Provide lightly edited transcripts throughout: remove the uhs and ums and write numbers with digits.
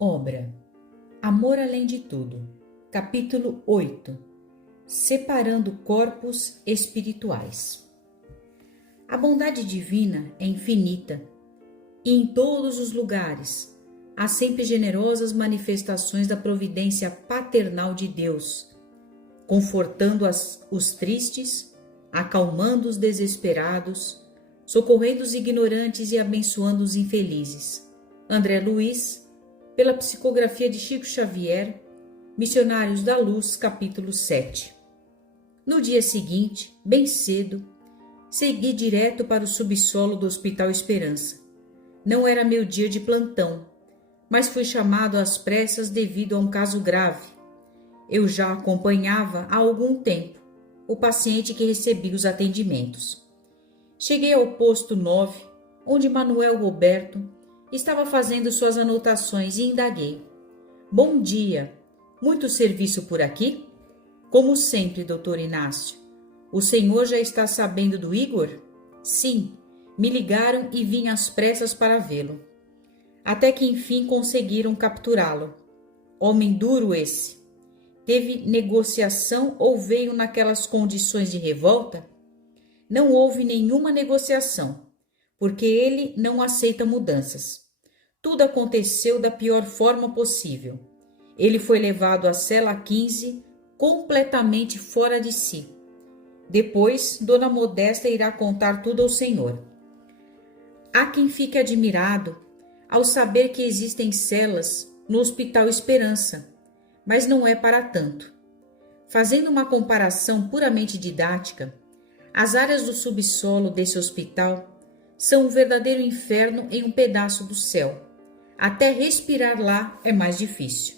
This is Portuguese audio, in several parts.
Obra Amor além de tudo, capítulo 8. Separando corpos espirituais. A bondade divina é infinita e em todos os lugares há sempre generosas manifestações da providência paternal de Deus, confortando os tristes, acalmando os desesperados, socorrendo os ignorantes e abençoando os infelizes. André Luiz, pela psicografia de Chico Xavier, Missionários da Luz, capítulo 7. No dia seguinte, bem cedo, segui direto para o subsolo do Hospital Esperança. Não era meu dia de plantão, mas fui chamado às pressas devido a um caso grave. Eu já acompanhava há algum tempo o paciente que recebia os atendimentos. Cheguei ao posto 9, onde Manuel Roberto estava fazendo suas anotações e indaguei. Bom dia, muito serviço por aqui? Como sempre, doutor Inácio. O senhor já está sabendo do Igor? Sim, me ligaram e vim às pressas para vê-lo. Até que enfim conseguiram capturá-lo. Homem duro esse. Teve negociação ou veio naquelas condições de revolta? Não houve nenhuma negociação, porque ele não aceita mudanças. Tudo aconteceu da pior forma possível. Ele foi levado à cela 15, completamente fora de si. Depois, Dona Modesta irá contar tudo ao senhor. Há quem fique admirado ao saber que existem celas no Hospital Esperança, mas não é para tanto. Fazendo uma comparação puramente didática, as áreas do subsolo desse hospital são um verdadeiro inferno em um pedaço do céu. Até respirar lá é mais difícil.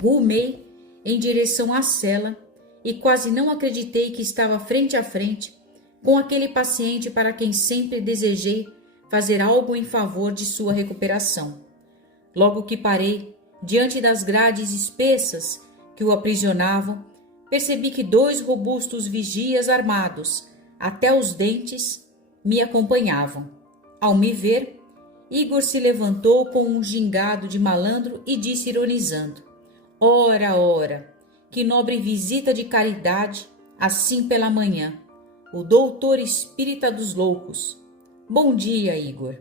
Rumei em direção à cela e quase não acreditei que estava frente a frente com aquele paciente para quem sempre desejei fazer algo em favor de sua recuperação. Logo que parei, diante das grades espessas que o aprisionavam, percebi que 2 robustos vigias armados até os dentes me acompanhavam. Ao me ver, Igor se levantou com um gingado de malandro e disse ironizando: Ora, ora, que nobre visita de caridade, assim pela manhã. O doutor espírita dos loucos. Bom dia, Igor.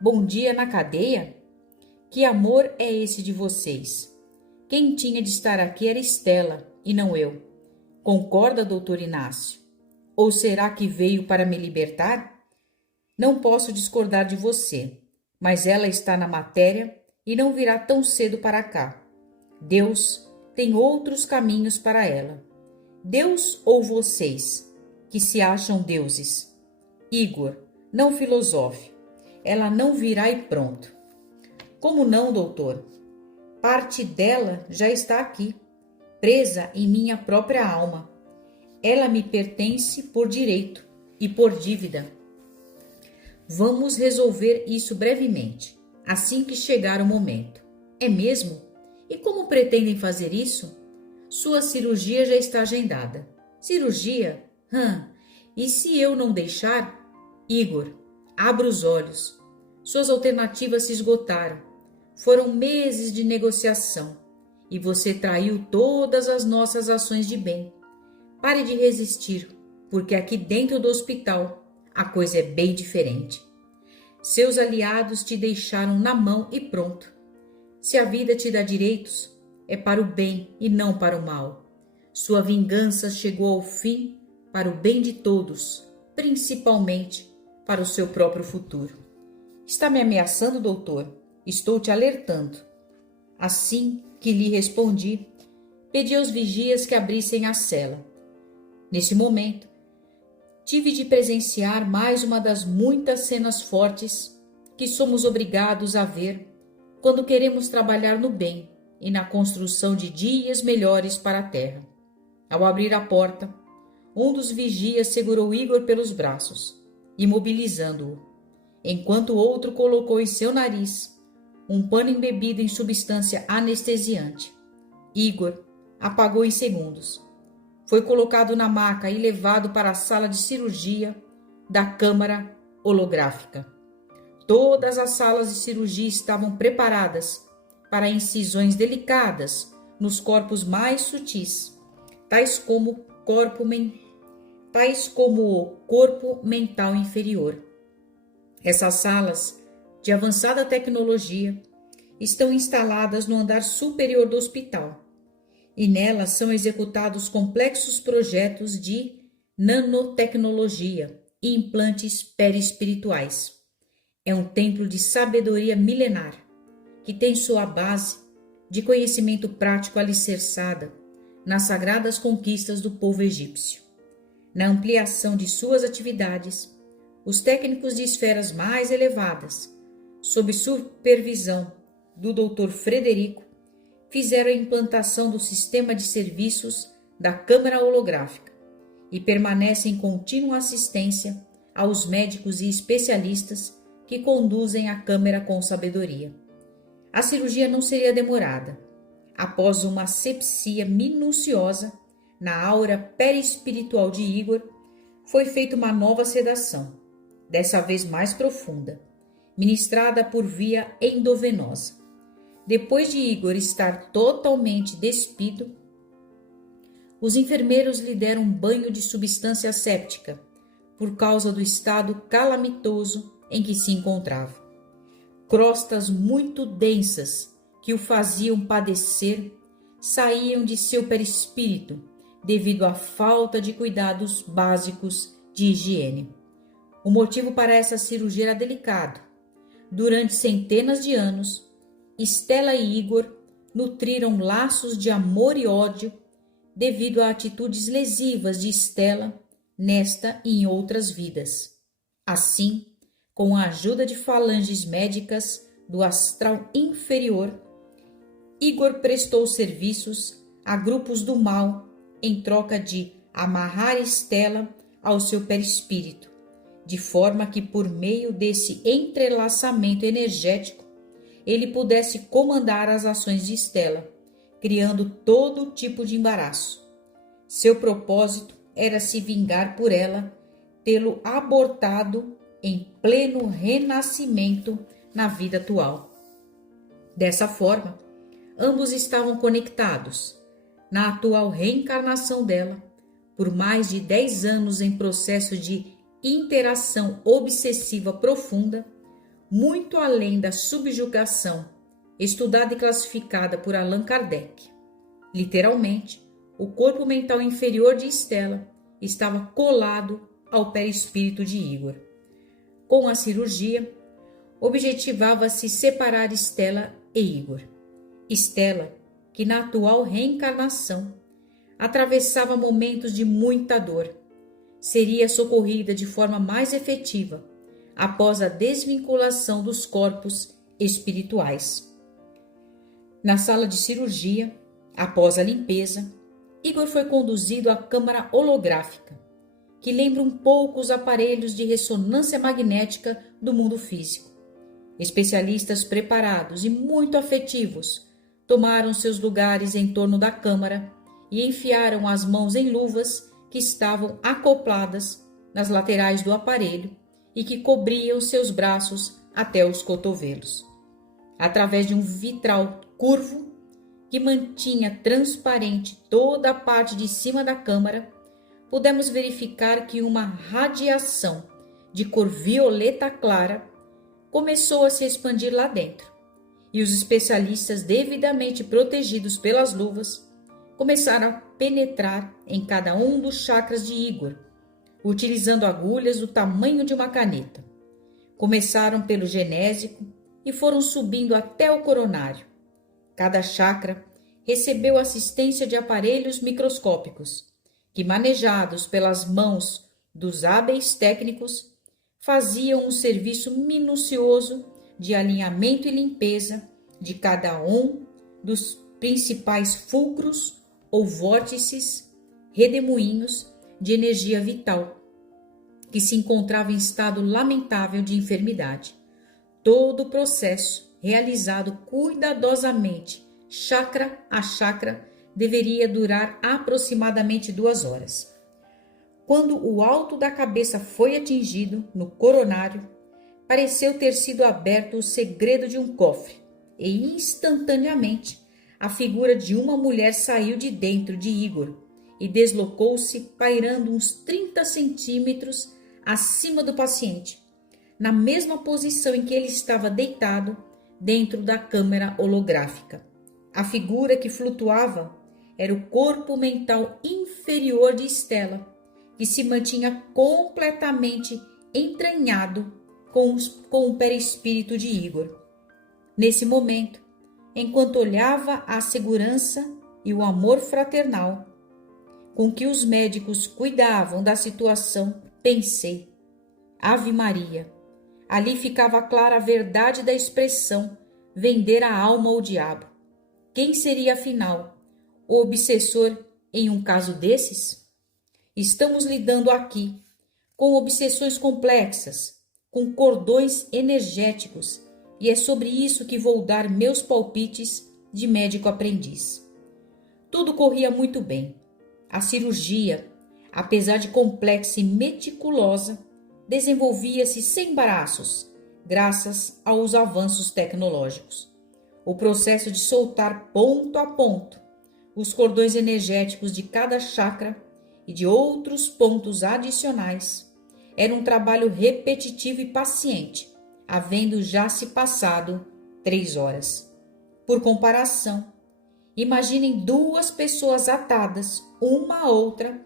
Bom dia na cadeia? Que amor é esse de vocês? Quem tinha de estar aqui era Estela, e não eu. Concorda, doutor Inácio? Ou será que veio para me libertar? Não posso discordar de você, mas ela está na matéria e não virá tão cedo para cá. Deus tem outros caminhos para ela. Deus ou vocês, que se acham deuses? Igor, não filosofe. Ela não virá e pronto. Como não, doutor? Parte dela já está aqui, presa em minha própria alma. Ela me pertence por direito e por dívida. Vamos resolver isso brevemente, assim que chegar o momento. É mesmo? E como pretendem fazer isso? Sua cirurgia já está agendada. Cirurgia? E se eu não deixar? Igor, abra os olhos. Suas alternativas se esgotaram. Foram meses de negociação e você traiu todas as nossas ações de bem. Pare de resistir, porque aqui dentro do hospital a coisa é bem diferente. Seus aliados te deixaram na mão e pronto. Se a vida te dá direitos, é para o bem e não para o mal. Sua vingança chegou ao fim para o bem de todos, principalmente para o seu próprio futuro. Está me ameaçando, doutor? Estou te alertando. Assim que lhe respondi, pedi aos vigias que abrissem a cela. Nesse momento, tive de presenciar mais uma das muitas cenas fortes que somos obrigados a ver quando queremos trabalhar no bem e na construção de dias melhores para a terra. Ao abrir a porta, um dos vigias segurou Igor pelos braços, imobilizando-o, enquanto o outro colocou em seu nariz um pano embebido em substância anestesiante. Igor apagou em segundos. Foi colocado na maca e levado para a sala de cirurgia da câmara holográfica. Todas as salas de cirurgia estavam preparadas para incisões delicadas nos corpos mais sutis, tais como o corpo mental inferior. Essas salas, de avançada tecnologia, estão instaladas no andar superior do hospital e nelas são executados complexos projetos de nanotecnologia e implantes perispirituais. É um templo de sabedoria milenar que tem sua base de conhecimento prático alicerçada nas sagradas conquistas do povo egípcio. Na ampliação de suas atividades, os técnicos de esferas mais elevadas, sob supervisão do Dr. Frederico, fizeram a implantação do sistema de serviços da câmara holográfica e permanecem em contínua assistência aos médicos e especialistas que conduzem a câmara com sabedoria. A cirurgia não seria demorada. Após uma asepsia minuciosa na aura perispiritual de Igor, foi feita uma nova sedação, dessa vez mais profunda, ministrada por via endovenosa. Depois de Igor estar totalmente despido, os enfermeiros lhe deram um banho de substância séptica por causa do estado calamitoso em que se encontrava. Crostas muito densas que o faziam padecer saíam de seu perispírito devido à falta de cuidados básicos de higiene. O motivo para essa cirurgia era delicado. Durante centenas de anos, Stella e Igor nutriram laços de amor e ódio devido a atitudes lesivas de Stella nesta e em outras vidas. Assim, com a ajuda de falanges médicas do astral inferior, Igor prestou serviços a grupos do mal em troca de amarrar Stella ao seu perispírito, de forma que por meio desse entrelaçamento energético ele pudesse comandar as ações de Stella, criando todo tipo de embaraço. Seu propósito era se vingar por ela, tê-lo abortado em pleno renascimento na vida atual. Dessa forma, ambos estavam conectados na atual reencarnação dela, por mais de 10 anos em processo de interação obsessiva profunda, muito além da subjugação estudada e classificada por Allan Kardec. Literalmente, o corpo mental inferior de Stella estava colado ao perispírito de Igor. Com a cirurgia, objetivava-se separar Stella e Igor. Stella, que na atual reencarnação atravessava momentos de muita dor, seria socorrida de forma mais efetiva após a desvinculação dos corpos espirituais. Na sala de cirurgia, após a limpeza, Igor foi conduzido à câmara holográfica, que lembra um pouco os aparelhos de ressonância magnética do mundo físico. Especialistas preparados e muito afetivos tomaram seus lugares em torno da câmara e enfiaram as mãos em luvas que estavam acopladas nas laterais do aparelho e que cobriam seus braços até os cotovelos. Através de um vitral curvo que mantinha transparente toda a parte de cima da câmara, pudemos verificar que uma radiação de cor violeta clara começou a se expandir lá dentro, e os especialistas, devidamente protegidos pelas luvas, começaram a penetrar em cada um dos chakras de Igor, utilizando agulhas do tamanho de uma caneta. Começaram pelo genésico e foram subindo até o coronário. Cada chakra recebeu assistência de aparelhos microscópicos, que, manejados pelas mãos dos hábeis técnicos, faziam um serviço minucioso de alinhamento e limpeza de cada um dos principais fulcros ou vórtices, redemoinhos de energia vital, que se encontrava em estado lamentável de enfermidade. Todo o processo, realizado cuidadosamente, chakra a chakra, deveria durar aproximadamente 2 horas. Quando o alto da cabeça foi atingido, no coronário, pareceu ter sido aberto o segredo de um cofre, e instantaneamente a figura de uma mulher saiu de dentro de Igor e deslocou-se pairando uns 30 centímetros acima do paciente, na mesma posição em que ele estava deitado dentro da câmera holográfica. A figura que flutuava era o corpo mental inferior de Stella, que se mantinha completamente entranhado com o perispírito de Igor. Nesse momento, enquanto olhava a segurança e o amor fraternal com que os médicos cuidavam da situação, pensei: Ave Maria, ali ficava clara a verdade da expressão vender a alma ao diabo. Quem seria, afinal, o obsessor em um caso desses? Estamos lidando aqui com obsessões complexas, com cordões energéticos, e é sobre isso que vou dar meus palpites de médico aprendiz. Tudo corria muito bem. A cirurgia, apesar de complexa e meticulosa, desenvolvia-se sem embaraços, graças aos avanços tecnológicos. O processo de soltar ponto a ponto os cordões energéticos de cada chakra e de outros pontos adicionais era um trabalho repetitivo e paciente, havendo já se passado 3 horas. Por comparação, imaginem 2 pessoas atadas uma a outra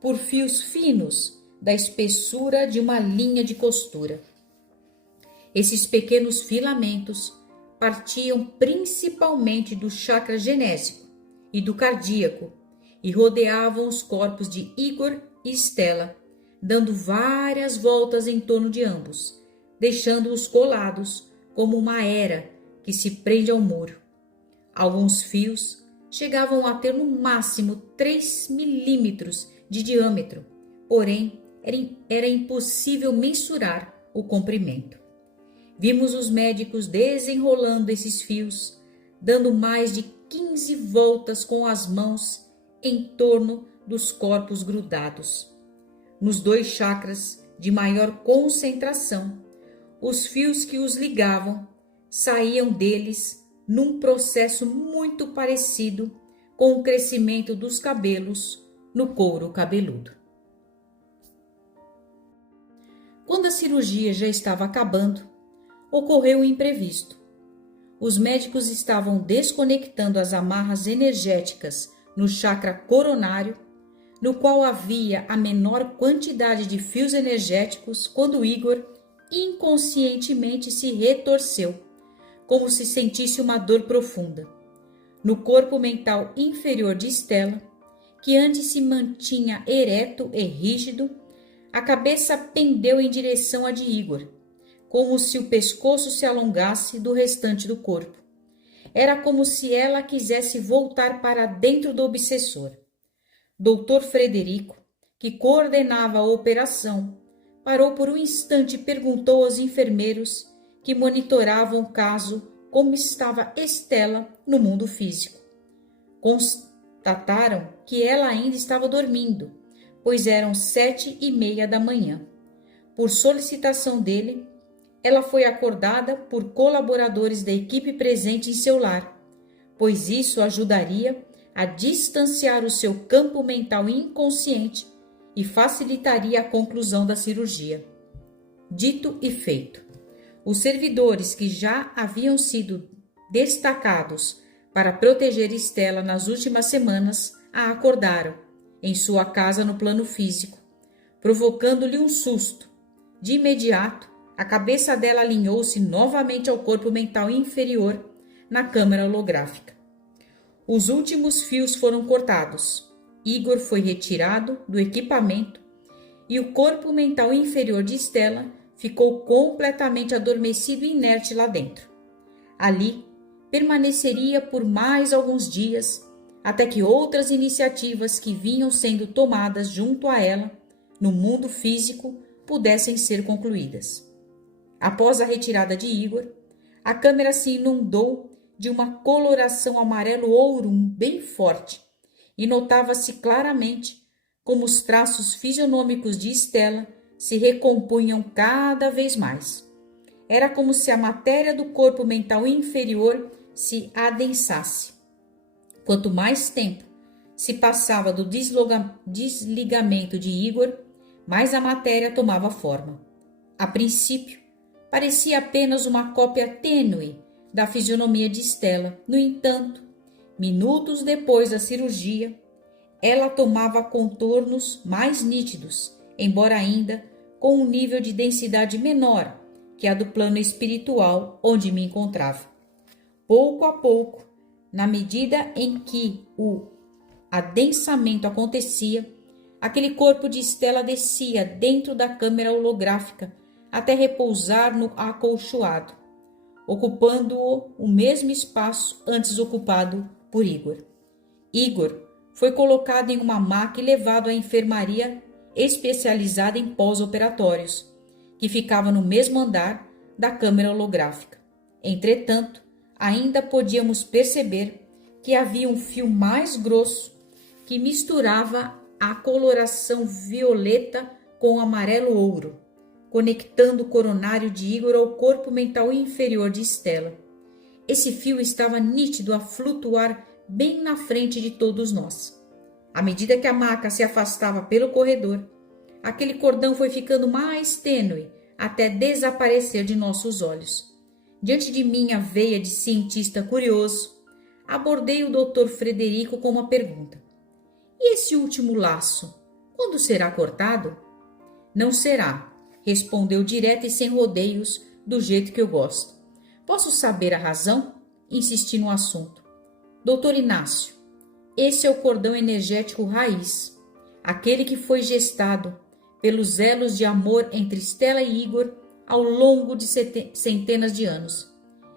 por fios finos da espessura de uma linha de costura. Esses pequenos filamentos partiam principalmente do chakra genésico e do cardíaco e rodeavam os corpos de Igor e Stella, dando várias voltas em torno de ambos, deixando-os colados como uma era que se prende ao muro. Alguns fios chegavam a ter no máximo 3 milímetros de diâmetro, porém era impossível mensurar o comprimento. Vimos os médicos desenrolando esses fios, dando mais de 15 voltas com as mãos em torno dos corpos grudados. Nos 2 chakras de maior concentração, os fios que os ligavam saíam deles num processo muito parecido com o crescimento dos cabelos no couro cabeludo. Quando a cirurgia já estava acabando, ocorreu um imprevisto. Os médicos estavam desconectando as amarras energéticas no chakra coronário, no qual havia a menor quantidade de fios energéticos, quando Igor inconscientemente se retorceu, como se sentisse uma dor profunda. No corpo mental inferior de Stella, que antes se mantinha ereto e rígido, a cabeça pendeu em direção à de Igor, como se o pescoço se alongasse do restante do corpo. Era como se ela quisesse voltar para dentro do obsessor. Dr. Frederico, que coordenava a operação, parou por um instante e perguntou aos enfermeiros que monitoravam o caso como estava Stella no mundo físico. Constataram que ela ainda estava dormindo, pois eram 7:30 da manhã. Por solicitação dele, ela foi acordada por colaboradores da equipe presente em seu lar, pois isso ajudaria a distanciar o seu campo mental inconsciente e facilitaria a conclusão da cirurgia. Dito e feito. Os servidores que já haviam sido destacados para proteger Stella nas últimas semanas a acordaram em sua casa no plano físico, provocando-lhe um susto. De imediato, a cabeça dela alinhou-se novamente ao corpo mental inferior na câmara holográfica. Os últimos fios foram cortados. Igor foi retirado do equipamento e o corpo mental inferior de Stella ficou completamente adormecido e inerte lá dentro. Ali, permaneceria por mais alguns dias, até que outras iniciativas que vinham sendo tomadas junto a ela, no mundo físico, pudessem ser concluídas. Após a retirada de Igor, a câmera se inundou de uma coloração amarelo-ouro bem forte e notava-se claramente como os traços fisionômicos de Stella se recompunham cada vez mais. Era como se a matéria do corpo mental inferior se adensasse. Quanto mais tempo se passava do desligamento de Igor, mais a matéria tomava forma. A princípio, parecia apenas uma cópia tênue da fisionomia de Stella. No entanto, minutos depois da cirurgia, ela tomava contornos mais nítidos, embora ainda com um nível de densidade menor que a do plano espiritual onde me encontrava. Pouco a pouco, na medida em que o adensamento acontecia, aquele corpo de Stella descia dentro da câmara holográfica até repousar no acolchoado, ocupando o mesmo espaço antes ocupado por Igor. Igor foi colocado em uma maca e levado à enfermaria especializada em pós-operatórios, que ficava no mesmo andar da câmara holográfica. Entretanto, ainda podíamos perceber que havia um fio mais grosso que misturava a coloração violeta com o amarelo ouro, conectando o coronário de Igor ao corpo mental inferior de Stella. Esse fio estava nítido a flutuar bem na frente de todos nós. À medida que a maca se afastava pelo corredor, aquele cordão foi ficando mais tênue até desaparecer de nossos olhos. Diante de minha veia de cientista curioso, abordei o Dr. Frederico com uma pergunta. E esse último laço, quando será cortado? Não será, respondeu direto e sem rodeios, do jeito que eu gosto. Posso saber a razão? Insisti no assunto. Doutor Inácio, esse é o cordão energético raiz, aquele que foi gestado pelos elos de amor entre Stella e Igor ao longo de centenas de anos.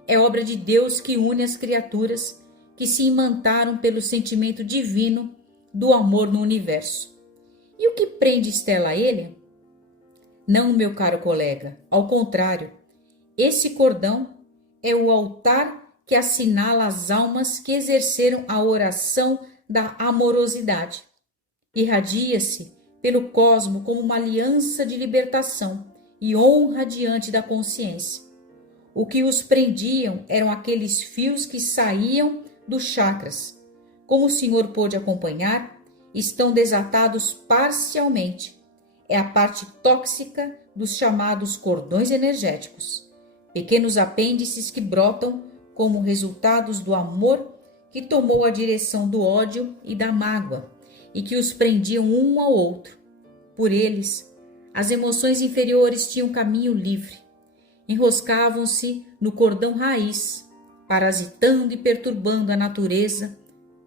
É obra de Deus que une as criaturas que se imantaram pelo sentimento divino do amor no universo. E o que prende Stella a ele? Não, meu caro colega, ao contrário, esse cordão é o altar que assinala as almas que exerceram a oração da amorosidade. Irradia-se pelo cosmo como uma aliança de libertação e honra diante da consciência. O que os prendiam eram aqueles fios que saíam dos chakras. Como o senhor pôde acompanhar, estão desatados parcialmente. É a parte tóxica dos chamados cordões energéticos, pequenos apêndices que brotam como resultados do amor que tomou a direção do ódio e da mágoa e que os prendiam um ao outro. Por eles, as emoções inferiores tinham caminho livre. Enroscavam-se no cordão raiz, parasitando e perturbando a natureza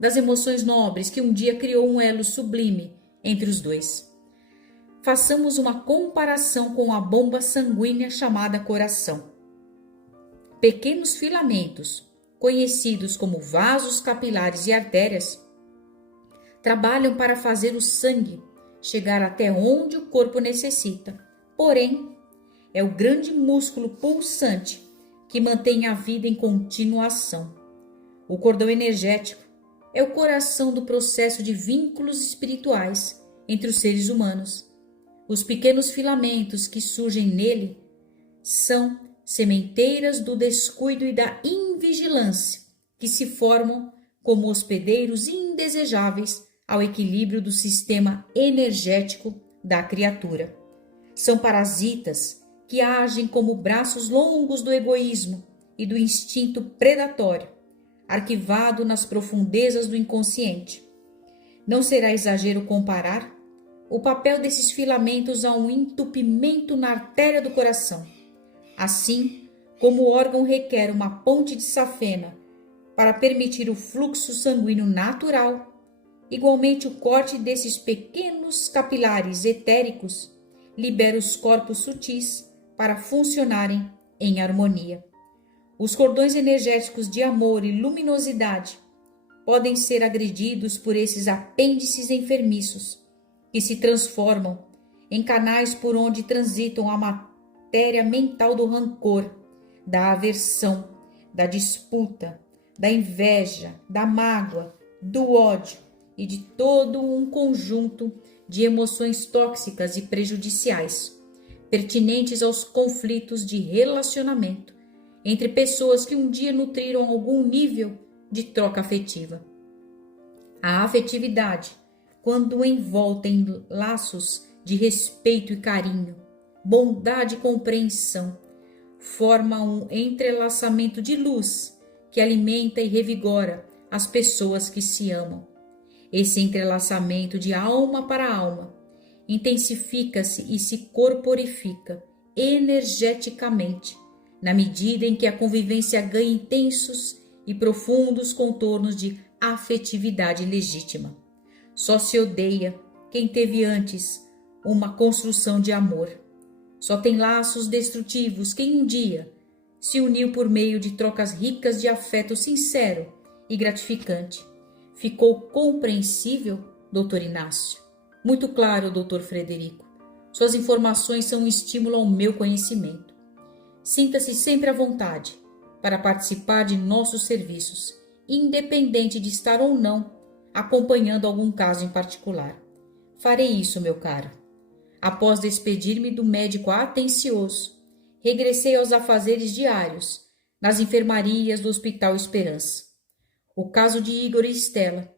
das emoções nobres que um dia criou um elo sublime entre os dois. Façamos uma comparação com a bomba sanguínea chamada coração. Pequenos filamentos, conhecidos como vasos capilares e artérias, trabalham para fazer o sangue chegar até onde o corpo necessita. Porém, é o grande músculo pulsante que mantém a vida em contínua ação. O cordão energético é o coração do processo de vínculos espirituais entre os seres humanos. Os pequenos filamentos que surgem nele são sementeiras do descuido e da invigilância que se formam como hospedeiros indesejáveis ao equilíbrio do sistema energético da criatura. São parasitas que agem como braços longos do egoísmo e do instinto predatório, arquivado nas profundezas do inconsciente. Não será exagero comparar o papel desses filamentos a um entupimento na artéria do coração. Assim como o órgão requer uma ponte de safena para permitir o fluxo sanguíneo natural, igualmente o corte desses pequenos capilares etéricos libera os corpos sutis para funcionarem em harmonia. Os cordões energéticos de amor e luminosidade podem ser agredidos por esses apêndices enfermiços que se transformam em canais por onde transitam a matéria mental do rancor, da aversão, da disputa, da inveja, da mágoa, do ódio e de todo um conjunto de emoções tóxicas e prejudiciais. pertinentes aos conflitos de relacionamento entre pessoas que um dia nutriram algum nível de troca afetiva. A afetividade, quando envolta em laços de respeito e carinho, bondade e compreensão, forma um entrelaçamento de luz que alimenta e revigora as pessoas que se amam. Esse entrelaçamento de alma para alma intensifica-se e se corporifica energeticamente na medida em que a convivência ganha intensos e profundos contornos de afetividade legítima. Só se odeia quem teve antes uma construção de amor. Só tem laços destrutivos quem um dia se uniu por meio de trocas ricas de afeto sincero e gratificante. Ficou compreensível, Dr. Inácio? Muito claro, Dr. Frederico. Suas informações são um estímulo ao meu conhecimento. Sinta-se sempre à vontade para participar de nossos serviços, independente de estar ou não acompanhando algum caso em particular. Farei isso, meu caro. Após despedir-me do médico atencioso, regressei aos afazeres diários nas enfermarias do Hospital Esperança. O caso de Igor e Estela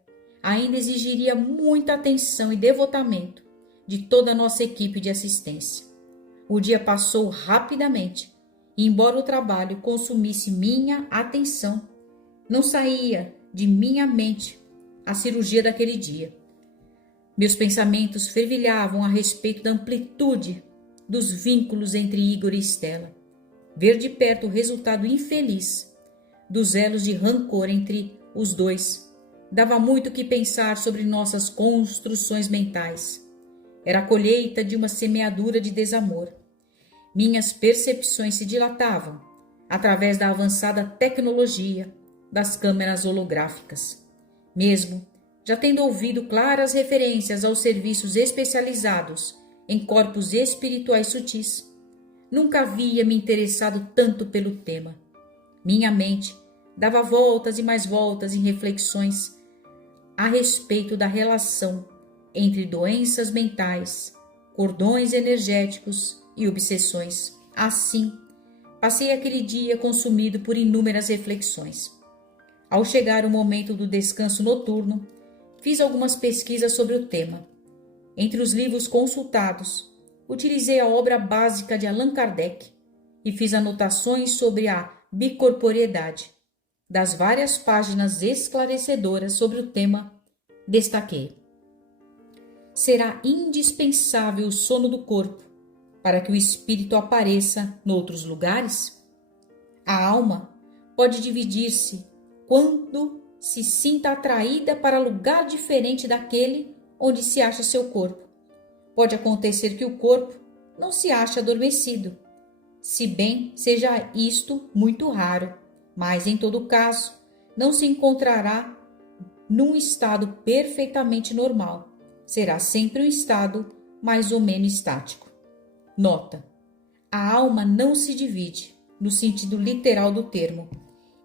ainda exigiria muita atenção e devotamento de toda a nossa equipe de assistência. O dia passou rapidamente e, embora o trabalho consumisse minha atenção, não saía de minha mente a cirurgia daquele dia. Meus pensamentos fervilhavam a respeito da amplitude dos vínculos entre Igor e Estela. Ver de perto o resultado infeliz dos elos de rancor entre os dois dava muito que pensar sobre nossas construções mentais. Era a colheita de uma semeadura de desamor. Minhas percepções se dilatavam através da avançada tecnologia das câmeras holográficas. Mesmo já tendo ouvido claras referências aos serviços especializados em corpos espirituais sutis, nunca havia me interessado tanto pelo tema. Minha mente dava voltas e mais voltas em reflexões a respeito da relação entre doenças mentais, cordões energéticos e obsessões. Assim, passei aquele dia consumido por inúmeras reflexões. Ao chegar o momento do descanso noturno, fiz algumas pesquisas sobre o tema. Entre os livros consultados, utilizei a obra básica de Allan Kardec e fiz anotações sobre a bicorporiedade. Das várias páginas esclarecedoras sobre o tema, destaquei: será indispensável o sono do corpo para que o espírito apareça noutros lugares? A alma pode dividir-se quando se sinta atraída para lugar diferente daquele onde se acha seu corpo. Pode acontecer que o corpo não se ache adormecido, se bem seja isto muito raro, mas em todo caso não se encontrará num estado perfeitamente normal. Será sempre um estado mais ou menos estático. Nota: a alma não se divide, no sentido literal do termo.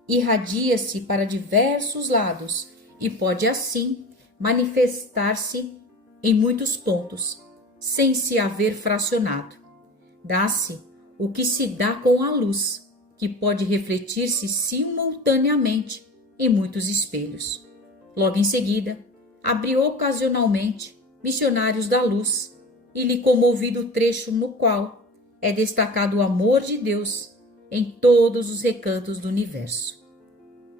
Irradia-se para diversos lados e pode, assim, manifestar-se em muitos pontos, sem se haver fracionado. Dá-se o que se dá com a luz, que pode refletir-se simultaneamente em muitos espelhos. Logo em seguida, abri ocasionalmente Missionários da Luz e lhe comovido o trecho no qual é destacado o amor de Deus em todos os recantos do universo.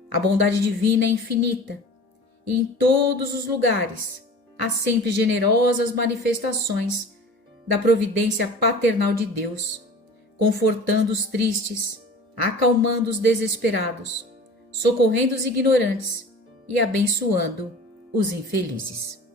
A bondade divina é infinita e em todos os lugares há sempre generosas manifestações da providência paternal de Deus, confortando os tristes, acalmando os desesperados, socorrendo os ignorantes e abençoando os infelizes.